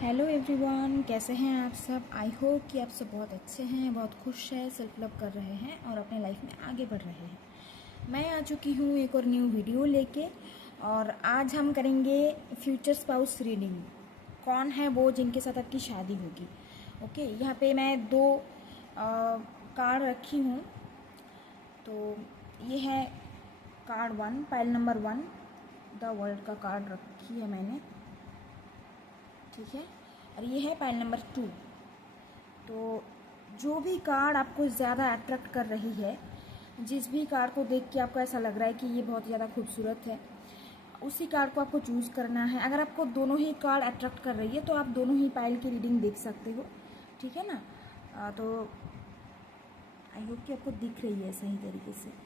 Hello everyone, कैसे हैं आप सब। आई होप कि आप सब बहुत अच्छे हैं, बहुत खुश हैं, सेल्फ लव कर रहे हैं और अपने लाइफ में आगे बढ़ रहे हैं। मैं आ चुकी हूँ एक और न्यू वीडियो लेके, और आज हम करेंगे फ्यूचर स्पाउस रीडिंग। कौन है वो जिनके साथ आपकी शादी होगी। ओके, यहाँ पे मैं दो कार्ड रखी हूँ। तो ये है card 1, pile number 1, the world का कार्ड रखी है मैंने, ठीक है। और ये है पाइल नंबर 2। तो जो भी कार्ड आपको ज़्यादा अट्रैक्ट कर रही है, जिस भी कार्ड को देख के आपको ऐसा लग रहा है कि ये बहुत ज़्यादा खूबसूरत है, उसी कार्ड को आपको चूज़ करना है। अगर आपको दोनों ही कार्ड अट्रैक्ट कर रही है तो आप दोनों ही पाइल की रीडिंग देख सकते हो, ठीक है ना। तो आई होप कि आपको दिख रही है सही तरीके से।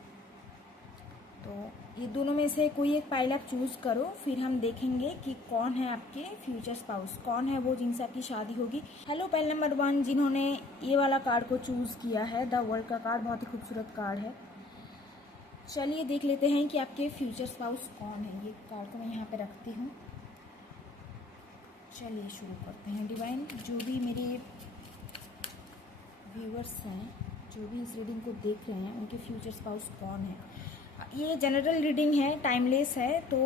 तो ये दोनों में से कोई एक पाइल आप चूज़ करो, फिर हम देखेंगे कि कौन है आपके फ्यूचर स्पाउस, कौन है वो जिनसे आपकी शादी होगी। हेलो पाइल नंबर 1, जिन्होंने ये वाला कार्ड को चूज़ किया है, द वर्ल्ड का कार्ड बहुत ही खूबसूरत कार्ड है। चलिए देख लेते हैं कि आपके फ्यूचर स्पाउस कौन है। ये कार्ड को मैं यहाँ पे रखती हूँ। चलिए शुरू करते हैं। डिवाइन, जो भी मेरे व्यूअर्स हैं, जो भी इस रीडिंग को देख रहे हैं, उनके फ्यूचर स्पाउस कौन है। ये जनरल रीडिंग है, टाइमलेस है, तो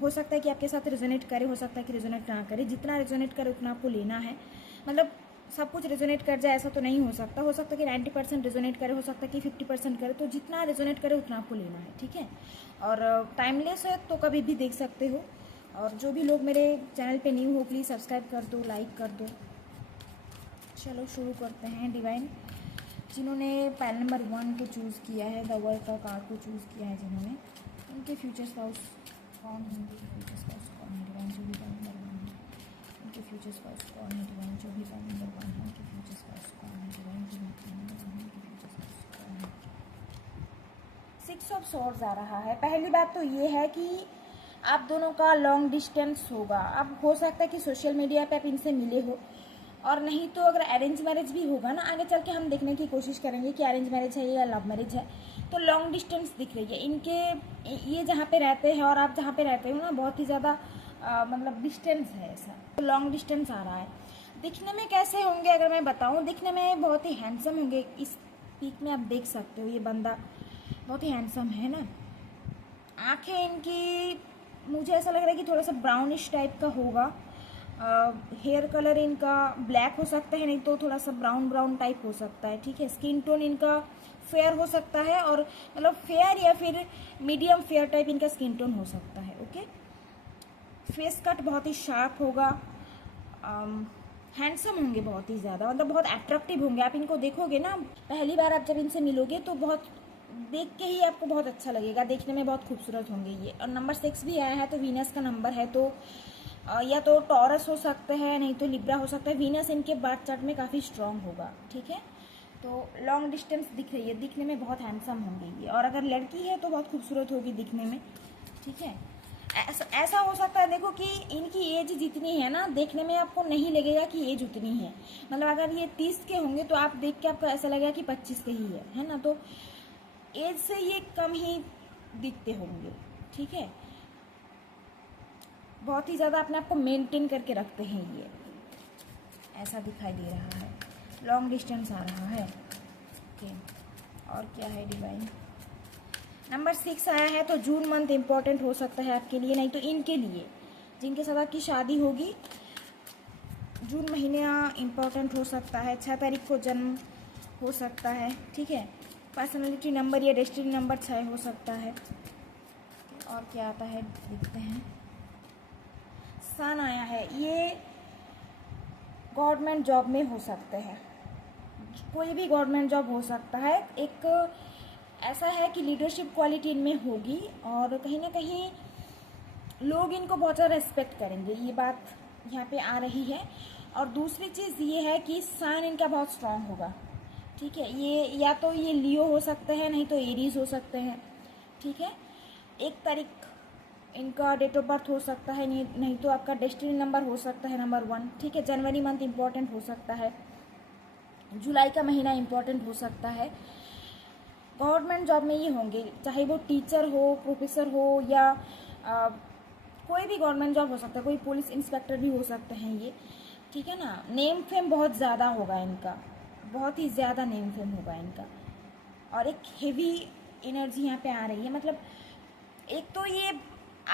हो सकता है कि आपके साथ रेजोनेट करे, हो सकता है कि रेजोनेट ना करे। जितना रेजोनेट करे उतना आपको लेना है। मतलब सब कुछ रेजोनेट कर जाए ऐसा तो नहीं हो सकता। हो सकता है कि 90% रेजोनेट करे, हो सकता है कि 50% करे। तो जितना रेजोनेट करे उतना आपको लेना है, ठीक है। और टाइमलेस है तो कभी भी देख सकते हो। और जो भी लोग मेरे चैनल पे न्यू हो, प्लीज़ सब्सक्राइब कर दो, लाइक कर दो। चलो शुरू करते हैं। डिवाइन, जिन्होंने पाइल नंबर 1 को चूज़ किया है, द वर्ल्ड का कार्ड को चूज़ किया है जिन्होंने, उनके फ्यूचर स्पाउस कौन होंगे। फ्यूचर स्पाउस कौन है डिवाइन, जो भी पाइल नंबर 1 है उनके फ्यूचर स्पाउस कौन है डिवाइन, जो भी पाइल नंबर 1 है उनके फ्यूचर स्पाउस कौन है डिवाइन, जो भी पाइल नंबर 1 है उनके फ्यूचर स्पाउस कौन है। 6 ऑफ स्वॉर्ड्स आ रहा है। पहली बात तो ये है कि आप दोनों का लॉन्ग डिस्टेंस होगा। अब हो सकता है कि सोशल मीडिया पे आप इनसे मिले हो, और नहीं तो अगर अरेंज मैरिज भी होगा ना, आगे चल के हम देखने की कोशिश करेंगे कि अरेंज मैरिज है या लव मैरिज है। तो लॉन्ग डिस्टेंस दिख रही है इनके। ये जहाँ पे रहते हैं और आप जहाँ पे रहते हो ना, बहुत ही ज़्यादा मतलब डिस्टेंस है ऐसा। तो लॉन्ग डिस्टेंस आ रहा है। दिखने में कैसे होंगे अगर मैं बताऊँ, दिखने में बहुत ही हैंडसम होंगे। इस पिक में आप देख सकते हो ये बंदा बहुत ही हैंडसम है ना। आँखें इनकी, मुझे ऐसा लग रहा है कि थोड़ा सा ब्राउनिश टाइप का होगा। हेयर कलर इनका ब्लैक हो सकता है, नहीं तो थोड़ा सा ब्राउन ब्राउन टाइप हो सकता है, ठीक है। स्किन टोन इनका फेयर हो सकता है, और मतलब फेयर या फिर मीडियम फेयर टाइप इनका स्किन टोन हो सकता है, ओके। फेस कट बहुत ही शार्प होगा। हैंडसम होंगे बहुत ही ज़्यादा, मतलब बहुत अट्रैक्टिव होंगे। आप इनको देखोगे ना, पहली बार आप जब इनसे मिलोगे तो बहुत देख के ही आपको बहुत अच्छा लगेगा, देखने में बहुत खूबसूरत होंगे ये। और नंबर 6 भी आया है, तो वीनस का नंबर है, तो या तो टॉरस हो सकते हैं, नहीं तो लिब्रा हो सकता है। वीनस इनके बर्थ चार्ट में काफ़ी स्ट्रांग होगा, ठीक है। तो लॉन्ग डिस्टेंस दिख रही है, दिखने में बहुत हैंडसम होंगे ये। और अगर लड़की है तो बहुत खूबसूरत होगी दिखने में, ठीक है। ऐसा हो सकता है, देखो कि इनकी एज जितनी है ना, देखने में आपको नहीं लगेगा कि एज उतनी है। मतलब अगर ये 30 के होंगे तो आप देख के आपको ऐसा लगेगा कि 25 के ही है ना। तो एज से ये कम ही दिखते होंगे, ठीक है। बहुत ही ज़्यादा अपने आप को मेंटेन करके रखते हैं ये, ऐसा दिखाई दे रहा है। लॉन्ग डिस्टेंस आ रहा है, ओके। और क्या है डिवाइन, नंबर 6 आया है, तो जून मंथ इम्पॉर्टेंट हो सकता है आपके लिए, नहीं तो इनके लिए जिनके साथ आपकी शादी होगी। जून महीना इम्पॉर्टेंट हो सकता है। 6 तारीख को जन्म हो सकता है, ठीक है। पर्सनैलिटी नंबर या डेस्टिनी नंबर 6 हो सकता है। और क्या आता है देखते हैं। सन आया है, ये गवर्नमेंट जॉब में हो सकते हैं, कोई भी गवर्नमेंट जॉब हो सकता है। एक ऐसा है कि लीडरशिप क्वालिटी इनमें होगी, और कहीं ना कहीं लोग इनको बहुत ज़्यादा रिस्पेक्ट करेंगे, ये बात यहाँ पे आ रही है। और दूसरी चीज़ ये है कि सन इनका बहुत स्ट्रांग होगा, ठीक है। ये या तो ये लियो हो सकते हैं, नहीं तो एरीज हो सकते हैं, ठीक है। 1 तारीख इनका डेट ऑफ बर्थ हो सकता है, नहीं तो आपका डेस्टिनी नंबर हो सकता है नंबर 1, ठीक है। जनवरी मंथ इम्पॉर्टेंट हो सकता है, जुलाई का महीना इम्पॉर्टेंट हो सकता है। गवर्नमेंट जॉब में ये होंगे, चाहे वो टीचर हो, प्रोफेसर हो, या कोई भी गवर्नमेंट जॉब हो सकता है, कोई पुलिस इंस्पेक्टर भी हो सकते हैं ये। ठीक है ना। नेम फेम बहुत ज़्यादा होगा इनका, बहुत ही ज़्यादा नेम फेम होगा इनका। और एक हेवी एनर्जी यहाँ पे आ रही है, मतलब एक तो ये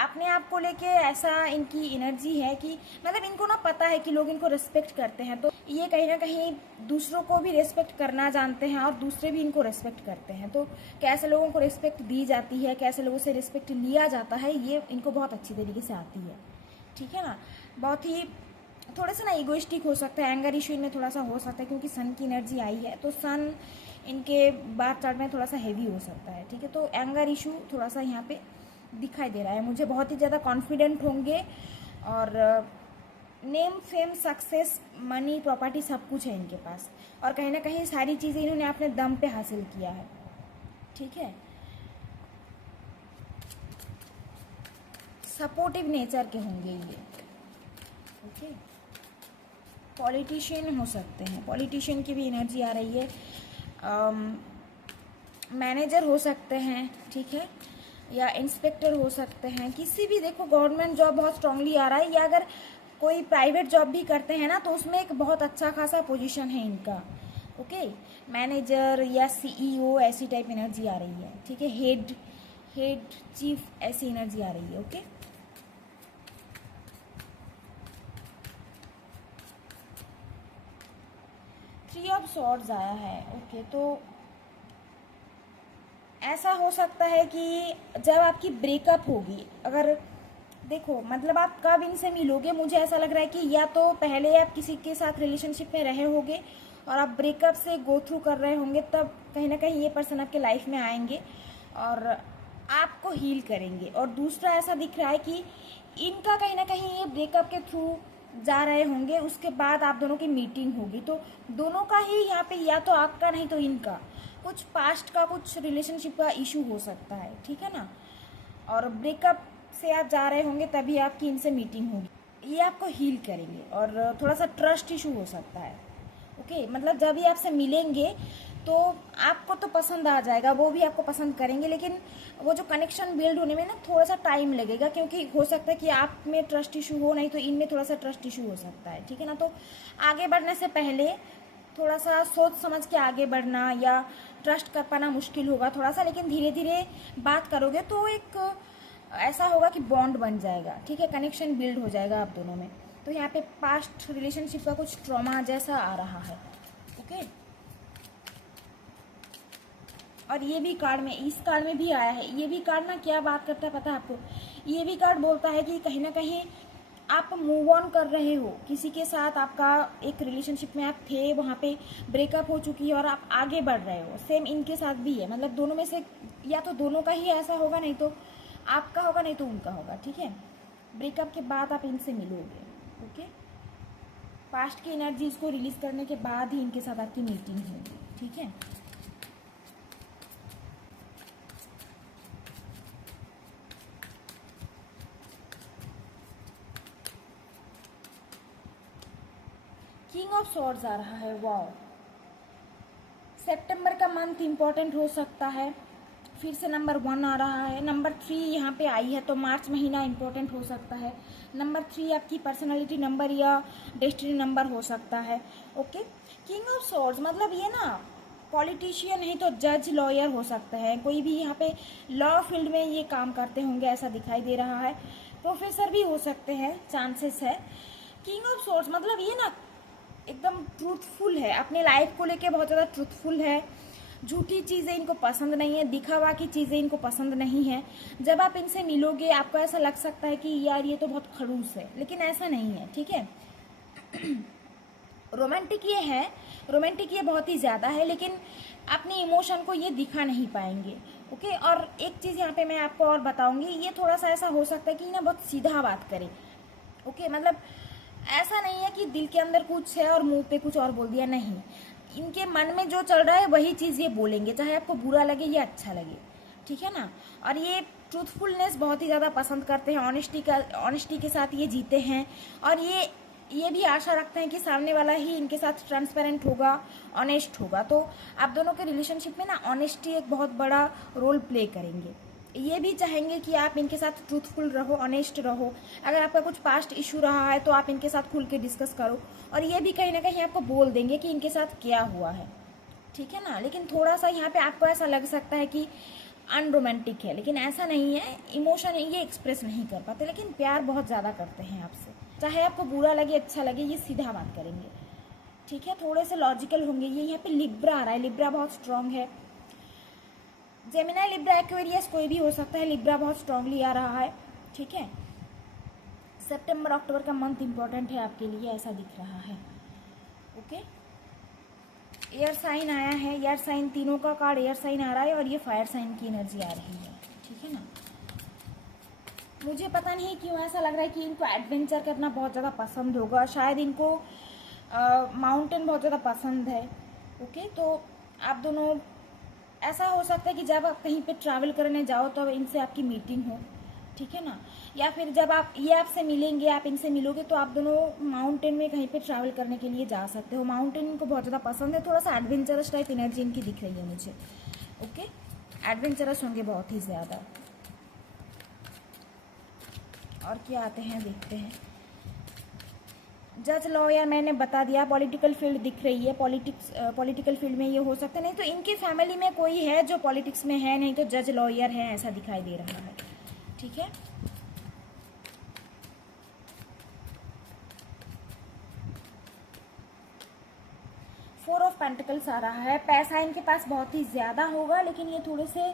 अपने आप को लेके ऐसा इनकी एनर्जी है कि मतलब इनको ना पता है कि लोग इनको रिस्पेक्ट करते हैं, तो ये कहीं ना कहीं दूसरों को भी रिस्पेक्ट करना जानते हैं और दूसरे भी इनको रिस्पेक्ट करते हैं। तो कैसे लोगों को रिस्पेक्ट दी जाती है, कैसे लोगों से रिस्पेक्ट लिया जाता है, ये इनको बहुत अच्छी तरीके से आती है। ठीक है ना। बहुत ही थोड़ा सा ना इगोइस्टिक हो सकता है, एंगर इशू इनमें थोड़ा सा हो सकता है, क्योंकि सन की एनर्जी आई है तो सन इनके बात चार्ट में थोड़ा सा हैवी हो सकता है। ठीक है, तो एंगर इशू थोड़ा सा यहाँ पे दिखाई दे रहा है मुझे। बहुत ही ज़्यादा कॉन्फिडेंट होंगे और name fame success money property सब कुछ है इनके पास, और कहीं ना कहीं सारी चीज़ें इन्होंने अपने दम पे हासिल किया है। ठीक है, सपोर्टिव नेचर के होंगे ये। ओके, पॉलिटिशियन हो सकते हैं, पॉलिटिशियन की भी एनर्जी आ रही है। मैनेजर हो सकते हैं, ठीक है, या इंस्पेक्टर हो सकते हैं, किसी भी, देखो गवर्नमेंट जॉब बहुत स्ट्रांगली आ रहा है, या अगर कोई प्राइवेट जॉब भी करते हैं ना तो उसमें एक बहुत अच्छा खासा पोजीशन है इनका। ओके, मैनेजर या सीईओ ऐसी टाइप एनर्जी आ रही है। ठीक है, हेड चीफ ऐसी एनर्जी आ रही है। ओके, थ्री ऑफ सॉर्ड्स आया है। ओके, तो ऐसा हो सकता है कि जब आपकी ब्रेकअप होगी, अगर देखो मतलब आप कब इनसे मिलोगे, मुझे ऐसा लग रहा है कि या तो पहले आप किसी के साथ रिलेशनशिप में रहे होंगे और आप ब्रेकअप से गो थ्रू कर रहे होंगे, तब कहीं ना कहीं ये पर्सन आपके लाइफ में आएंगे और आपको हील करेंगे। और दूसरा ऐसा दिख रहा है कि इनका कहीं ना कहीं ये ब्रेकअप के थ्रू जा रहे होंगे, उसके बाद आप दोनों की मीटिंग होगी, तो दोनों का ही यहाँ पे, या तो आपका नहीं तो इनका कुछ पास्ट का कुछ रिलेशनशिप का इशू हो सकता है। ठीक है ना, और ब्रेकअप से आप जा रहे होंगे तभी आपकी इनसे मीटिंग होगी, ये आपको हील करेंगे। और थोड़ा सा ट्रस्ट इशू हो सकता है। ओके, मतलब जब ये आपसे मिलेंगे तो आपको तो पसंद आ जाएगा, वो भी आपको पसंद करेंगे, लेकिन वो जो कनेक्शन बिल्ड होने में ना थोड़ा सा टाइम लगेगा, क्योंकि हो सकता है कि आप में ट्रस्ट इशू हो, नहीं तो इनमें थोड़ा सा ट्रस्ट इशू हो सकता है। ठीक है ना, तो आगे बढ़ने से पहले थोड़ा सा सोच समझ के आगे बढ़ना, या ट्रस्ट कर पाना मुश्किल होगा थोड़ा सा, लेकिन धीरे धीरे बात करोगे तो एक ऐसा होगा कि बॉन्ड बन जाएगा। ठीक है, कनेक्शन बिल्ड हो जाएगा आप दोनों में। तो यहाँ पे पास्ट रिलेशनशिप का कुछ ट्रॉमा जैसा आ रहा है। ओके, और ये भी कार्ड में, इस कार्ड में भी आया है, ये भी कार्ड ना क्या बात करता है पता है आपको, ये भी कार्ड बोलता है कि कहीं ना कहीं आप मूव ऑन कर रहे हो किसी के साथ, आपका एक रिलेशनशिप में आप थे, वहाँ पे ब्रेकअप हो चुकी है और आप आगे बढ़ रहे हो। सेम इनके साथ भी है, मतलब दोनों में से या तो दोनों का ही ऐसा होगा, नहीं तो आपका होगा, नहीं तो उनका होगा। ठीक है, ब्रेकअप के बाद आप इनसे मिलोगे। ओके, पास्ट की एनर्जीज को रिलीज करने के बाद ही इनके साथ आपकी मीटिंग होगी। ठीक है, किंग ऑफ सॉर्ड्स आ रहा है। वाओ, सितंबर का मंथ इंपॉर्टेंट हो सकता है, फिर से नंबर 1 आ रहा है, नंबर 3 यहाँ पे आई है, तो मार्च महीना इंपॉर्टेंट हो सकता है। नंबर 3 आपकी पर्सनालिटी नंबर या डेस्टिनी नंबर हो सकता है। ओके, किंग ऑफ सॉर्ड्स मतलब ये ना पॉलिटिशियन नहीं तो जज लॉयर हो सकते हैं, कोई भी यहाँ पे लॉ फील्ड में ये काम करते होंगे ऐसा दिखाई दे रहा है। प्रोफेसर भी हो सकते हैं, चांसेस है। किंग ऑफ सॉर्ड्स मतलब ये ना एकदम ट्रूथफुल है, अपने लाइफ को लेके बहुत ज़्यादा ट्रूथफुल है, झूठी चीज़ें इनको पसंद नहीं है, दिखावा की चीज़ें इनको पसंद नहीं है। जब आप इनसे मिलोगे आपको ऐसा लग सकता है कि यार ये तो बहुत खड़ूस है, लेकिन ऐसा नहीं है। ठीक है, रोमांटिक ये है, रोमांटिक ये बहुत ही ज़्यादा है, लेकिन अपने इमोशन को ये दिखा नहीं पाएंगे। ओके, और एक चीज़ यहाँ पे मैं आपको और बताऊंगी, ये थोड़ा सा ऐसा हो सकता है कि ना बहुत सीधा बात करें। ओके, मतलब ऐसा नहीं है कि दिल के अंदर कुछ है और मुंह पे कुछ और बोल दिया, नहीं, इनके मन में जो चल रहा है वही चीज़ ये बोलेंगे, चाहे आपको बुरा लगे या अच्छा लगे। ठीक है ना, और ये ट्रूथफुलनेस बहुत ही ज़्यादा पसंद करते हैं, ऑनेस्टी के साथ ये जीते हैं, और ये भी आशा रखते हैं कि सामने वाला ही इनके साथ ट्रांसपेरेंट होगा, ऑनेस्ट होगा। तो आप दोनों के रिलेशनशिप में ना ऑनेस्टी एक बहुत बड़ा रोल प्ले करेंगे। ये भी चाहेंगे कि आप इनके साथ ट्रूथफुल रहो, ऑनेस्ट रहो। अगर आपका कुछ पास्ट इशू रहा है तो आप इनके साथ खुल के डिस्कस करो, और ये भी कहीं ना कहीं आपको बोल देंगे कि इनके साथ क्या हुआ है, ठीक है ना। लेकिन थोड़ा सा यहाँ पे आपको ऐसा लग सकता है कि अनरोमांटिक है, लेकिन ऐसा नहीं है। इमोशन ये एक्सप्रेस नहीं कर पाते, लेकिन प्यार बहुत ज़्यादा करते हैं आपसे। चाहे आपको बुरा लगे अच्छा लगे, ये सीधा बात करेंगे, ठीक है। थोड़े से लॉजिकल होंगे। ये यहाँ पे लिब्रा आ रहा है, लिब्रा बहुत स्ट्रांग है। जेमिनी, लिब्रा, एक्वेरियस कोई भी हो सकता है, लिब्रा बहुत स्ट्रांगली आ रहा है, ठीक है। सितंबर अक्टूबर का मंथ इंपॉर्टेंट है आपके लिए, ऐसा दिख रहा है, ओके। एयर साइन आया है, एयर साइन, तीनों का कार्ड एयर साइन आ रहा है, और ये फायर साइन की एनर्जी आ रही है, ठीक है ना। मुझे पता नहीं क्यों ऐसा लग रहा है कि इनको एडवेंचर करना बहुत ज़्यादा पसंद होगा। शायद इनको माउंटेन बहुत ज़्यादा पसंद है, ओके। तो आप दोनों, ऐसा हो सकता है कि जब आप कहीं पे ट्रैवल करने जाओ तो इनसे आपकी मीटिंग हो, ठीक है ना। या फिर जब आप ये आपसे मिलेंगे, आप इनसे मिलोगे, तो आप दोनों माउंटेन में कहीं पे ट्रैवल करने के लिए जा सकते हो। माउंटेन इनको बहुत ज़्यादा पसंद है, थोड़ा सा एडवेंचरस टाइप एनर्जी इनकी दिख रही है मुझे, ओके। एडवेंचरस होंगे बहुत ही ज़्यादा। और क्या आते हैं देखते हैं। जज, लॉयर मैंने बता दिया। पॉलिटिकल फील्ड दिख रही है, पॉलिटिकल फील्ड में ये हो सकता है। नहीं तो इनकी फैमिली में कोई है जो पॉलिटिक्स में है, नहीं तो जज लॉयर है, ऐसा दिखाई दे रहा है, ठीक है। फोर ऑफ पेंटिकल्स आ रहा है। पैसा इनके पास बहुत ही ज़्यादा होगा, लेकिन ये थोड़े से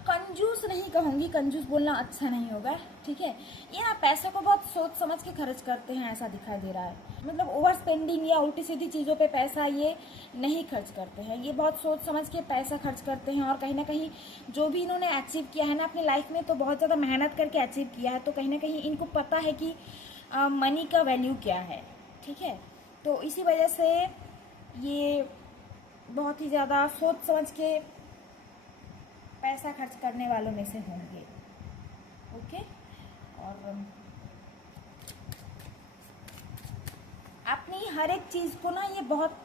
कंजूस नहीं कहूँगी, कंजूस बोलना अच्छा नहीं होगा, ठीक है। ये ना पैसे को बहुत सोच समझ के खर्च करते हैं, ऐसा दिखाई दे रहा है। मतलब ओवर स्पेंडिंग या उल्टी सीधी चीज़ों पे पैसा ये नहीं खर्च करते हैं। ये बहुत सोच समझ के पैसा खर्च करते हैं, और कहीं ना कहीं जो भी इन्होंने अचीव किया है ना अपनी लाइफ में, तो बहुत ज़्यादा मेहनत करके अचीव किया है। तो कहीं ना कहीं इनको पता है कि मनी का वैल्यू क्या है, ठीक है। तो इसी वजह से ये बहुत ही ज़्यादा सोच समझ के पैसा खर्च करने वालों में से होंगे, ओके। और अपनी हर एक चीज़ को ना ये बहुत,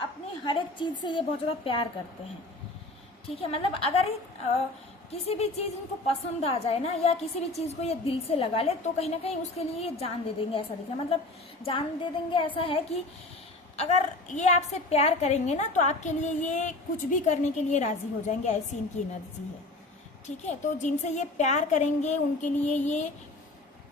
अपनी हर एक चीज़ से ये बहुत ज़्यादा प्यार करते हैं, ठीक है। मतलब अगर किसी भी चीज़ इनको पसंद आ जाए ना, या किसी भी चीज़ को ये दिल से लगा ले, तो कहीं ना कहीं उसके लिए ये जान दे देंगे, ऐसा दिखा। मतलब जान दे देंगे ऐसा है कि अगर ये आपसे प्यार करेंगे ना, तो आपके लिए ये कुछ भी करने के लिए राज़ी हो जाएंगे, ऐसी इनकी एनर्जी है, ठीक है। तो जिनसे ये प्यार करेंगे उनके लिए ये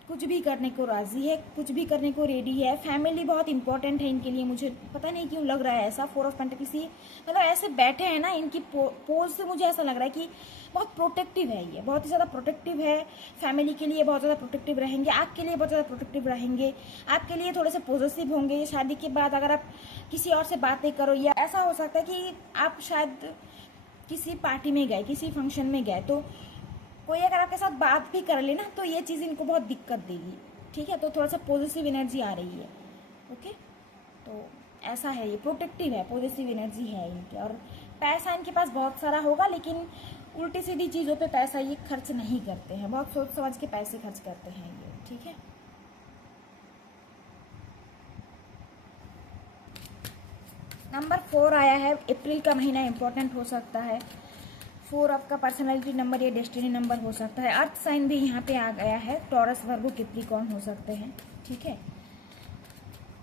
कुछ भी करने को राज़ी है, कुछ भी करने को रेडी है। फैमिली बहुत इंपॉर्टेंट है इनके लिए, मुझे पता नहीं क्यों लग रहा है ऐसा। फोर ऑफ पेंटिकल्स, ये मतलब ऐसे बैठे हैं ना, इनकी पोज से मुझे ऐसा लग रहा है कि बहुत प्रोटेक्टिव है, ये बहुत ही ज़्यादा प्रोटेक्टिव है। फैमिली के लिए बहुत ज़्यादा प्रोटेक्टिव रहेंगे, आपके लिए बहुत ज़्यादा प्रोटेक्टिव रहेंगे, आपके लिए थोड़े से पॉजिटिव होंगे। शादी के बाद अगर आप किसी और से बातें करो, या ऐसा हो सकता है कि आप शायद किसी पार्टी में गए, किसी फंक्शन में गए, तो कोई अगर आपके साथ बात भी कर ले ना, तो ये चीज़ इनको बहुत दिक्कत देगी, ठीक है। तो थोड़ा सा पॉजिटिव एनर्जी आ रही है, ओके। तो ऐसा है, ये प्रोटेक्टिव है, पॉजिटिव एनर्जी है इनकी। और पैसा इनके पास बहुत सारा होगा, लेकिन उल्टी सीधी चीज़ों पे पैसा ये खर्च नहीं करते हैं, बहुत सोच समझ के पैसे खर्च करते हैं ये, ठीक है। नंबर 4 आया है। अप्रैल का महीना इंपॉर्टेंट हो सकता है। 4 आपका पर्सनैलिटी नंबर या डेस्टिनी नंबर हो सकता है। अर्थ साइन भी यहाँ पे आ गया है, टॉरस, वर्गो, कैप्रिकॉर्न हो सकते हैं, ठीक है।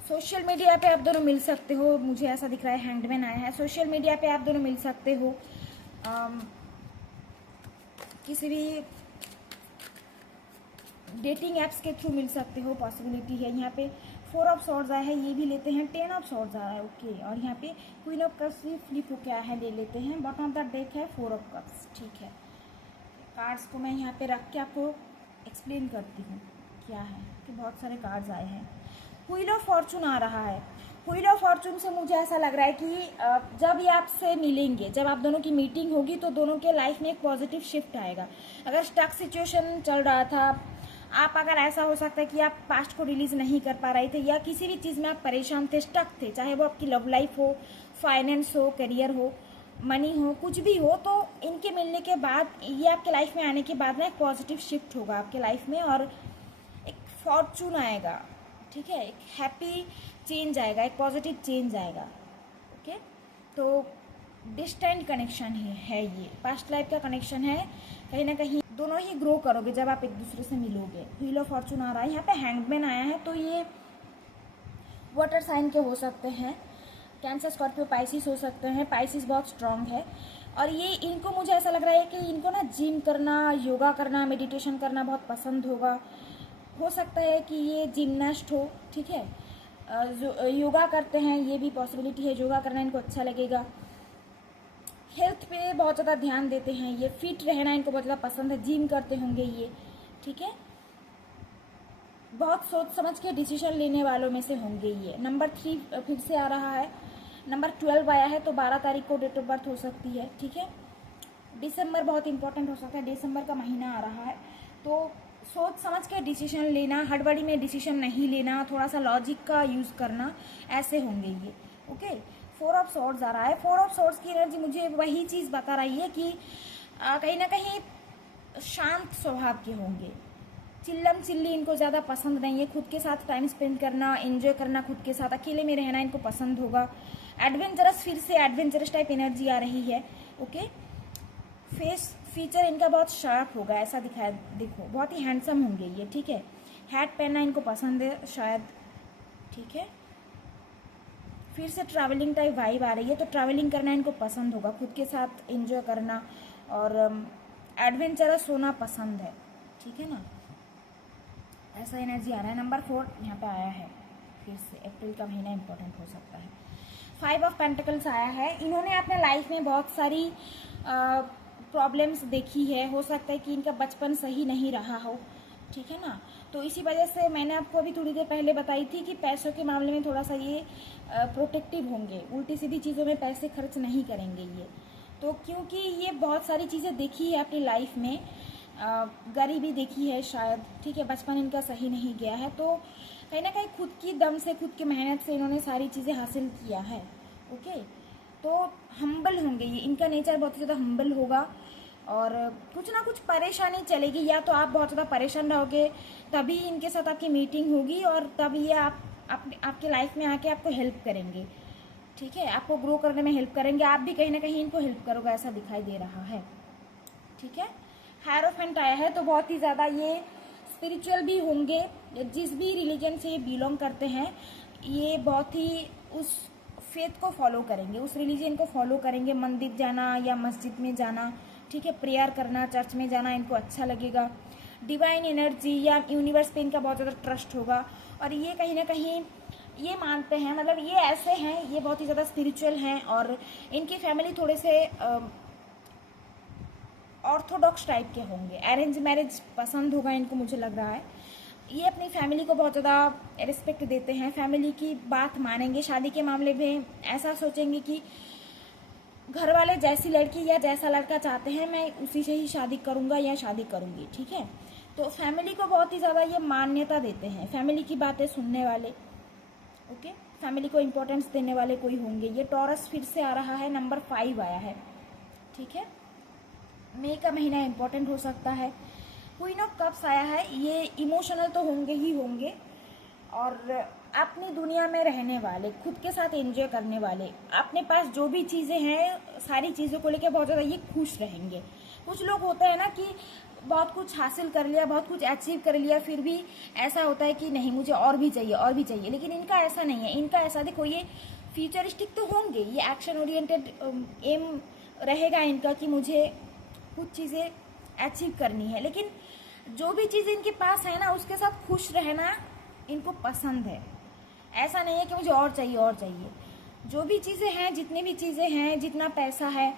सोशल मीडिया पे आप दोनों मिल सकते हो, मुझे ऐसा दिख रहा है। हैंडमैन आया है। सोशल मीडिया पे आप दोनों मिल सकते हो, किसी भी डेटिंग ऐप्स के थ्रू मिल सकते हो, पॉसिबिलिटी है। यहाँ पे 4 ऑफ सॉर्ड्स आया है, ये भी लेते हैं। 10 ऑफ सॉर्ड्स आ रहा है, ओके। और यहाँ पे क्वीन ऑफ कप्स भी फ्लिप होके आया है, ले लेते हैं। बॉटम ऑफ द डेक है 4 ऑफ कप्स, ठीक है। कार्ड्स को मैं यहाँ पे रख के आपको एक्सप्लेन करती हूँ क्या है, कि बहुत सारे कार्ड्स आए हैं। व्हील ऑफ फॉर्चून आ रहा है। व्हील ऑफ फॉर्चून से मुझे ऐसा लग रहा है कि जब ये आपसे मिलेंगे, जब आप दोनों की मीटिंग होगी, तो दोनों के लाइफ में एक पॉजिटिव शिफ्ट आएगा। अगर स्टक सिचुएशन चल रहा था, आप अगर ऐसा हो सकता है कि आप पास्ट को रिलीज नहीं कर पा रहे थे, या किसी भी चीज़ में आप परेशान थे, स्टक थे, चाहे वो आपकी लव लाइफ हो, फाइनेंस हो, करियर हो, मनी हो, कुछ भी हो, तो इनके मिलने के बाद, ये आपके लाइफ में आने के बाद ना एक पॉजिटिव शिफ्ट होगा आपके लाइफ में, और एक फॉर्चून आएगा, ठीक है। एक हैप्पी चेंज आएगा, एक पॉजिटिव चेंज आएगा, ओके। तो डिस्टेंट कनेक्शन है ये पास्ट लाइफ का कनेक्शन है। कहीं ना कहीं दोनों ही ग्रो करोगे जब आप एक दूसरे से मिलोगे। व्हील ऑफ फॉर्चून आ रहा है, यहाँ पे हैंगमैन आया है, तो ये वाटर साइन के हो सकते हैं, कैंसर, स्कॉर्पियो, पाइसिस हो सकते हैं। पाइसिस बहुत स्ट्रांग है और ये इनको मुझे ऐसा लग रहा है कि इनको ना जिम करना, योगा करना, मेडिटेशन करना बहुत पसंद होगा। हो सकता है कि ये जिमनास्ट हो, ठीक है, जो योगा करते हैं ये भी पॉसिबिलिटी है, योगा करना इनको अच्छा लगेगा। हेल्थ पे बहुत ज़्यादा ध्यान देते हैं ये, फिट रहना इनको बहुत ज़्यादा पसंद है, जिम करते होंगे ये, ठीक है। बहुत सोच समझ के डिसीजन लेने वालों में से होंगे ये। नंबर 3 फिर से आ रहा है, नंबर 12 आया है, तो 12 तारीख को डेट ऑफ बर्थ हो सकती है, ठीक है। दिसंबर बहुत इंपॉर्टेंट हो सकता है, दिसंबर का महीना आ रहा है, तो सोच समझ के डिसीजन लेना, हड़बड़ी में डिसीजन नहीं लेना, थोड़ा सा लॉजिक का यूज़ करना, ऐसे होंगे ये, ओके। 4 ऑफ सॉर्ड्स आ रहा है। 4 ऑफ सॉर्ड्स की एनर्जी मुझे वही चीज़ बता रही है कि कहीं ना कहीं शांत स्वभाव के होंगे, चिल्लम चिल्ली इनको ज़्यादा पसंद नहीं है, खुद के साथ टाइम स्पेंड करना, एंजॉय करना, खुद के साथ अकेले में रहना इनको पसंद होगा। एडवेंचरस, फिर से एडवेंचरस टाइप एनर्जी आ रही है, ओके। फेस फीचर इनका बहुत शार्प होगा, ऐसा दिखाया, देखो बहुत ही हैंडसम होंगे ये, ठीक है। हैट पहनना इनको पसंद है शायद, ठीक है। फिर से ट्रैवलिंग टाइप वाइब आ रही है, तो ट्रैवलिंग करना इनको पसंद होगा, खुद के साथ एंजॉय करना और एडवेंचरस होना पसंद है, ठीक है ना, ऐसा एनर्जी आ रहा है। नंबर 4 यहाँ पे आया है, फिर से अप्रैल का महीना इंपॉर्टेंट हो सकता है। 5 ऑफ पेंटिकल्स आया है। इन्होंने अपने लाइफ में बहुत सारी प्रॉब्लम्स देखी है, हो सकता है कि इनका बचपन सही नहीं रहा हो, ठीक है ना, तो इसी वजह से मैंने आपको अभी थोड़ी देर पहले बताई थी कि पैसों के मामले में थोड़ा सा ये प्रोटेक्टिव होंगे, उल्टी सीधी चीज़ों में पैसे खर्च नहीं करेंगे ये, तो क्योंकि ये बहुत सारी चीज़ें देखी है अपनी लाइफ में, गरीबी देखी है शायद, ठीक है, बचपन इनका सही नहीं गया है, तो कहीं ना कहीं खुद की दम से, खुद की मेहनत से इन्होंने सारी चीज़ें हासिल किया है, ओके। तो हम्बल होंगे ये, इनका नेचर बहुत ज़्यादा हम्बल होगा और कुछ ना कुछ परेशानी चलेगी, या तो आप बहुत ज़्यादा परेशान रहोगे तभी इनके साथ आपकी मीटिंग होगी और तब ये आपके लाइफ में आके आपको हेल्प करेंगे, ठीक है, आपको ग्रो करने में हेल्प करेंगे, आप भी कहीं ना कहीं इनको हेल्प करोगे, ऐसा दिखाई दे रहा है, ठीक है। हायरोफेंट आया है, तो बहुत ही ज़्यादा ये स्पिरिचुअल भी होंगे, जिस भी रिलीजन से ये बिलोंग करते हैं ये बहुत ही उस फेथ को फॉलो करेंगे, उस रिलीजन को फॉलो करेंगे, मंदिर जाना या मस्जिद में जाना, ठीक है, प्रेयर करना, चर्च में जाना इनको अच्छा लगेगा। डिवाइन एनर्जी या यूनिवर्स पे इनका बहुत ज़्यादा ट्रस्ट होगा और ये कहीं ना कहीं ये मानते हैं, मतलब ये ऐसे हैं, ये बहुत ही ज़्यादा स्पिरिचुअल हैं और इनकी फैमिली थोड़े से ऑर्थोडॉक्स टाइप के होंगे, अरेंज मैरिज पसंद होगा इनको, मुझे लग रहा है। ये अपनी फैमिली को बहुत ज़्यादा रिस्पेक्ट देते हैं, फैमिली की बात मानेंगे, शादी के मामले में ऐसा सोचेंगे कि घर वाले जैसी लड़की या जैसा लड़का चाहते हैं मैं उसी से ही शादी करूंगा या शादी करूंगी, ठीक है। तो फैमिली को बहुत ही ज़्यादा ये मान्यता देते हैं, फैमिली की बातें सुनने वाले, ओके, फैमिली को इम्पोर्टेंस देने वाले कोई होंगे ये। टॉरस फिर से आ रहा है, नंबर 5 आया है, ठीक है। मई का महीना इंपॉर्टेंट हो सकता है। क्वीन ऑफ कप्स आया है, ये इमोशनल तो होंगे ही होंगे और अपनी दुनिया में रहने वाले, खुद के साथ एंजॉय करने वाले, अपने पास जो भी चीज़ें हैं सारी चीज़ों को लेकर बहुत ज़्यादा ये खुश रहेंगे। कुछ लोग होते हैं ना कि बहुत कुछ हासिल कर लिया, बहुत कुछ अचीव कर लिया, फिर भी ऐसा होता है कि नहीं मुझे और भी चाहिए, और भी चाहिए, लेकिन इनका ऐसा नहीं है। इनका ऐसा, देखो ये फ्यूचरिस्टिक तो होंगे, ये एक्शन ओरिएंटेड एम रहेगा इनका कि मुझे कुछ चीज़ें अचीव करनी है, लेकिन जो भी चीज़ इनके पास है ना उसके साथ खुश रहना इनको पसंद है। ऐसा नहीं है कि मुझे और चाहिए और चाहिए, जो भी चीज़ें हैं, जितनी भी चीज़ें हैं, जितना पैसा है,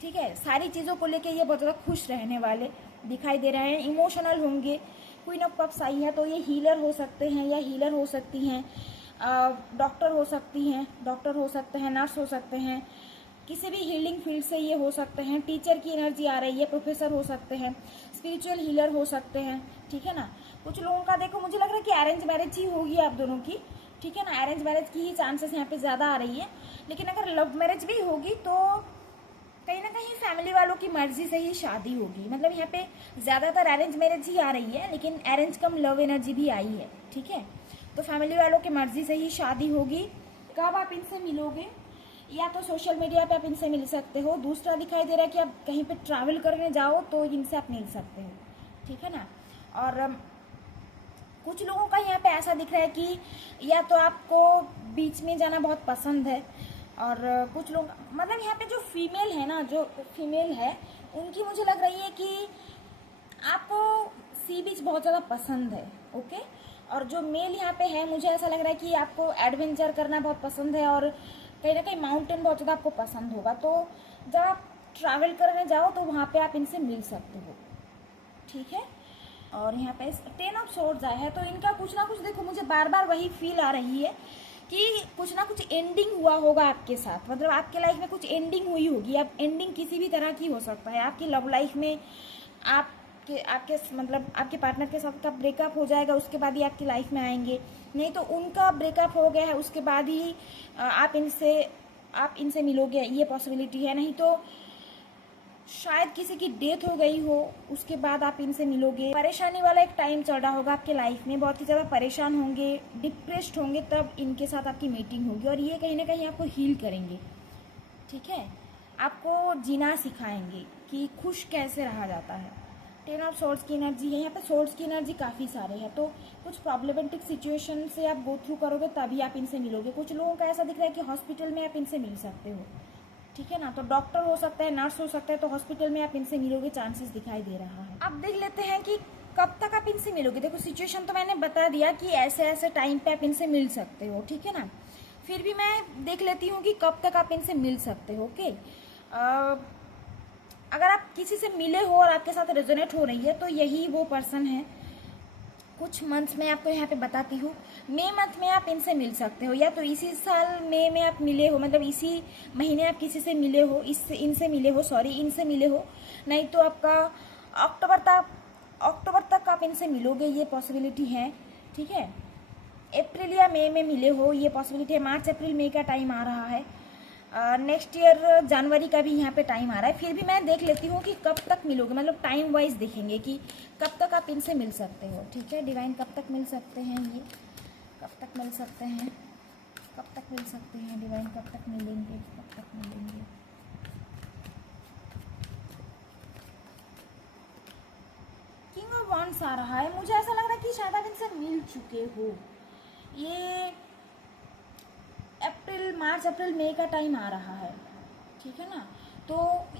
ठीक है, सारी चीज़ों को लेके ये बहुत ज़्यादा खुश रहने वाले दिखाई दे रहे हैं। इमोशनल होंगे। क्वीन ऑफ कप्स आई है, तो ये हीलर हो सकते हैं या हीलर हो सकती हैं, डॉक्टर हो सकती हैं, डॉक्टर हो सकते हैं, नर्स हो सकते हैं, किसी भी हीलिंग फील्ड से ये हो सकते हैं। टीचर की एनर्जी आ रही है, प्रोफेसर हो सकते हैं, स्पिरिचुअल हीलर हो सकते हैं, ठीक है ना। कुछ लोगों का देखो मुझे लग रहा है कि अरेंज मैरिज ही होगी आप दोनों की, ठीक है ना, अरेंज मैरिज की ही चांसेस यहाँ पे ज़्यादा आ रही है, लेकिन अगर लव मैरिज भी होगी तो कहीं ना कहीं फैमिली वालों की मर्जी से ही शादी होगी। मतलब यहाँ पे ज़्यादातर अरेंज मैरिज ही आ रही है, लेकिन अरेंज कम लव एनर्जी भी आई है, ठीक है। तो फैमिली वालों की मर्जी से ही शादी होगी। कब आप इनसे मिलोगे, या तो सोशल मीडिया पे आप इनसे मिल सकते हो। दूसरा दिखाई दे रहा है कि आप कहीं पे ट्रैवल करने जाओ तो इनसे आप मिल सकते हो, ठीक है ना। और कुछ लोगों का यहाँ पे ऐसा दिख रहा है कि या तो आपको बीच में जाना बहुत पसंद है, और कुछ लोग मतलब यहाँ पे जो फीमेल है ना, जो फीमेल है उनकी मुझे लग रही है कि आपको सी बीच बहुत ज़्यादा पसंद है, ओके। और जो मेल यहाँ पे है मुझे ऐसा लग रहा है कि आपको एडवेंचर करना बहुत पसंद है, और कहीं ना कहीं माउंटेन बहुत ज़्यादा आपको पसंद होगा। तो जब आप ट्रैवल करने जाओ तो वहाँ पे आप इनसे मिल सकते हो, ठीक है। और यहाँ पे 10 ऑफ सोर्ड्स आया है, तो इनका कुछ ना कुछ, देखो मुझे बार बार वही फील आ रही है कि कुछ ना कुछ एंडिंग हुआ होगा आपके साथ, मतलब आपके लाइफ में कुछ एंडिंग हुई होगी। अब एंडिंग किसी भी तरह की हो सकता है, आपकी लव लाइफ में आपके मतलब आपके पार्टनर के साथ का ब्रेकअप हो जाएगा, उसके बाद ही आपकी लाइफ में आएंगे, नहीं तो उनका ब्रेकअप हो गया है उसके बाद ही आप इनसे मिलोगे, ये पॉसिबिलिटी है। नहीं तो शायद किसी की डेथ हो गई हो, उसके बाद आप इनसे मिलोगे। परेशानी वाला एक टाइम चल रहा होगा आपके लाइफ में, बहुत ही ज़्यादा परेशान होंगे, डिप्रेस्ड होंगे, तब इनके साथ आपकी मीटिंग होगी, और ये कहीं ना कहीं आपको हील करेंगे, ठीक है। आपको जीना सिखाएंगे कि खुश कैसे रहा जाता है। 10 ऑफ सोर्ड्स की एनर्जी है यहाँ पे, सोर्ड्स की एनर्जी काफ़ी सारे है, तो कुछ प्रॉब्लमेटिक सिचुएशन से आप गो थ्रू करोगे तभी आप इनसे मिलोगे। कुछ लोगों का ऐसा दिख रहा है कि हॉस्पिटल में आप इनसे मिल सकते हो, ठीक है ना। तो डॉक्टर हो सकता है, नर्स हो सकता है, तो हॉस्पिटल में आप इनसे मिलोगे, चांसेस दिखाई दे रहा है। अब देख लेते हैं कि कब तक आप इनसे मिलोगे। देखो सिचुएशन तो मैंने बता दिया कि ऐसे ऐसे टाइम पे आप इनसे मिल सकते हो, ठीक है ना। फिर भी मैं देख लेती हूँ कि कब तक आप इनसे मिल सकते हो, ओके। अगर आप किसी से मिले हो और आपके साथ रेजोनेट हो रही है तो यही वो पर्सन है। कुछ मंथ में आपको यहाँ पे बताती हूँ, मई मंथ में आप इनसे मिल सकते हो, या तो इसी साल मई में आप मिले हो, मतलब इसी महीने आप किसी से मिले हो, इनसे मिले हो, नहीं तो आपका अक्टूबर तक आप इनसे मिलोगे, ये पॉसिबिलिटी है, ठीक है। अप्रैल या मई में मिले हो, ये पॉसिबिलिटी है। मार्च अप्रैल मई का टाइम आ रहा है, नेक्स्ट ईयर जनवरी का भी यहाँ पे टाइम आ रहा है। फिर भी मैं देख लेती हूँ कि कब तक मिलोगे, मतलब टाइम वाइज देखेंगे कि कब तक आप इनसे मिल सकते हो, ठीक है। डिवाइन कब तक मिल सकते हैं, ये कब तक मिल सकते हैं, कब तक मिल सकते हैं डिवाइन, कब तक मिलेंगे, कब तक मिलेंगे। किंग ऑफ वॉन्ड्स आ रहा है, मुझे ऐसा लग रहा है कि शायद आप इनसे मिल चुके हो। ये मार्च अप्रैल मई का टाइम आ रहा है, ठीक है ना। तो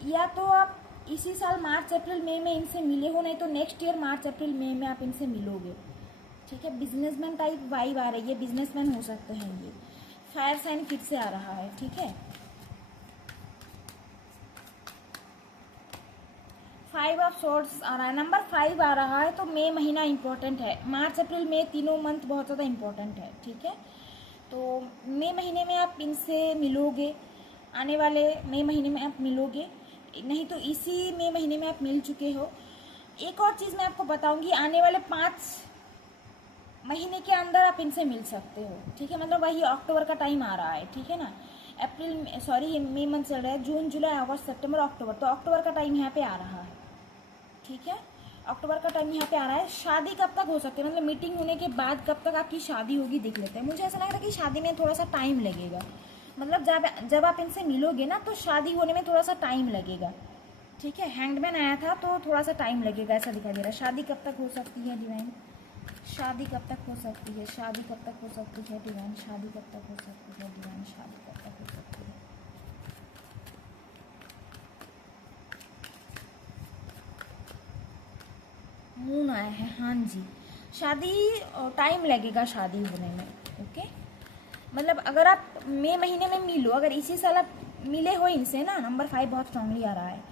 या तो आप इसी साल मार्च अप्रैल मई में इनसे मिले हो, नहीं तो नेक्स्ट ईयर मार्च अप्रैल मई में आप इनसे मिलोगे, ठीक है। बिजनेसमैन टाइप वाइब आ रही है, बिजनेसमैन हो सकते हैं ये। फायर साइन फिर से आ रहा है, ठीक है। 5 ऑफ सोर्ड्स आ रहा है, नंबर 5 आ रहा है, तो मई महीना इंपॉर्टेंट है। मार्च अप्रैल मई तीनों मंथ बहुत ज़्यादा इंपॉर्टेंट है, ठीक है। तो मई महीने में आप इनसे मिलोगे, आने वाले मई महीने में आप मिलोगे, नहीं तो इसी मई महीने में आप मिल चुके हो। एक और चीज़ मैं आपको बताऊंगी, आने वाले 5 महीने के अंदर आप इनसे मिल सकते हो, ठीक है। मतलब वही अक्टूबर का टाइम आ रहा है, ठीक है ना। मई मंथ चल रहा है, जून जुलाई अगस्त सितंबर अक्टूबर, तो अक्टूबर का टाइम यहाँ पे आ रहा है, ठीक है। अक्टूबर का टाइम यहाँ पे आ रहा है। शादी कब तक हो सकती है, मतलब मीटिंग होने के बाद कब तक आपकी शादी होगी देख लेते हैं। मुझे ऐसा लग रहा है कि शादी में थोड़ा सा टाइम लगेगा, मतलब जब आप इनसे मिलोगे ना तो शादी होने में थोड़ा सा टाइम लगेगा, ठीक है। हैंगमैन आया था तो थोड़ा सा टाइम लगेगा ऐसा दिखाई दे रहा है। शादी कब तक हो सकती है डिवाइन, शादी कब तक हो सकती है, शादी कब तक हो सकती है डिवाइन, शादी कब तक हो सकती है डिवाइन, शादी कब तक हो सकती है। मून आया है, हाँ जी। शादी टाइम लगेगा शादी होने में, ओके। मतलब अगर आप मई महीने में मिलो, अगर इसी साल आप मिले हो इनसे ना, नंबर 5 बहुत स्ट्रांगली आ रहा है।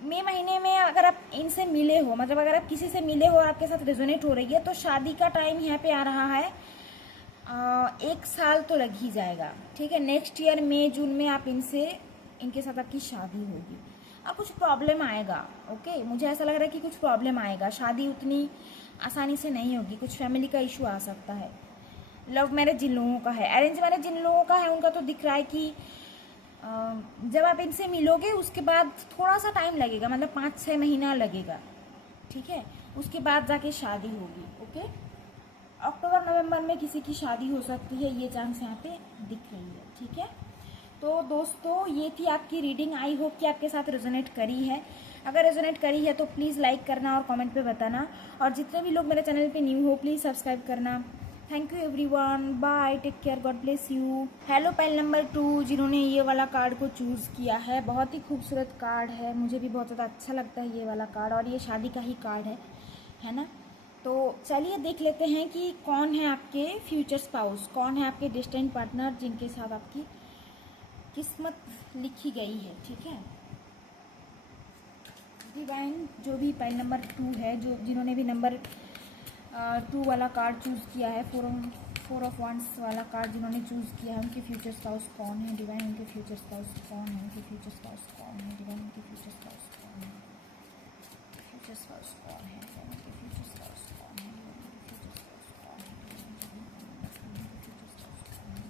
मई महीने में अगर आप इनसे मिले हो, मतलब अगर आप किसी से मिले हो और आपके साथ रेजोनेट हो रही है, तो शादी का टाइम यहाँ पे आ रहा है। 1 साल तो लग ही जाएगा, ठीक है। नेक्स्ट ईयर मई जून में आप इनके साथ आपकी शादी होगी। अब कुछ प्रॉब्लम आएगा, ओके। मुझे ऐसा लग रहा है कि कुछ प्रॉब्लम आएगा, शादी उतनी आसानी से नहीं होगी, कुछ फैमिली का इशू आ सकता है। लव मैरिज जिन लोगों का है, अरेंज मैरिज जिन लोगों का है, उनका तो दिख रहा है कि जब आप इनसे मिलोगे उसके बाद थोड़ा सा टाइम लगेगा, मतलब 5-6 महीना लगेगा, ठीक है। उसके बाद जाके शादी होगी, ओके। अक्टूबर नवंबर में किसी की शादी हो सकती है, ये चांस यहाँ पे दिख रही है, ठीक है। तो दोस्तों ये थी आपकी रीडिंग। आई होप कि आपके साथ रेजोनेट करी है। अगर रेजोनेट करी है तो प्लीज़ लाइक करना और कमेंट पे बताना, और जितने भी लोग मेरे चैनल पे न्यू हो प्लीज़ सब्सक्राइब करना। Thank you everyone, bye, take care, God bless you. Hello file number 2, जिन्होंने ये वाला कार्ड को चूज़ किया है, बहुत ही खूबसूरत कार्ड है, मुझे भी बहुत ज़्यादा अच्छा लगता है ये वाला कार्ड, और ये शादी का ही कार्ड है ना। तो चलिए देख लेते हैं कि कौन है आपके फ्यूचर स्पाउस, कौन है आपके डेस्टिनी पार्टनर जिनके साथ आपकी किस्मत लिखी गई है। ठीक है डिवाइन, जो भी पाइल नंबर 2 है, जो जिन्होंने भी नंबर 2 वाला कार्ड चूज़ किया है, 4 ऑफ वंस वाला कार्ड जिन्होंने चूज़ किया है, उनके फ्यूचर स्पाउस कौन है डिवाइन, उनके फ्यूचर स्पाउस कौन है, उनके फ्यूचर स्पाउस कौन है डिवाइन, उनके फ्यूचर स्पाउस कौन है, फ्यूचर स्पाउस कौन है, उनके फ्यूचर स्पाउस कौन है, उनके फ्यूचर स्पाउस कौन है,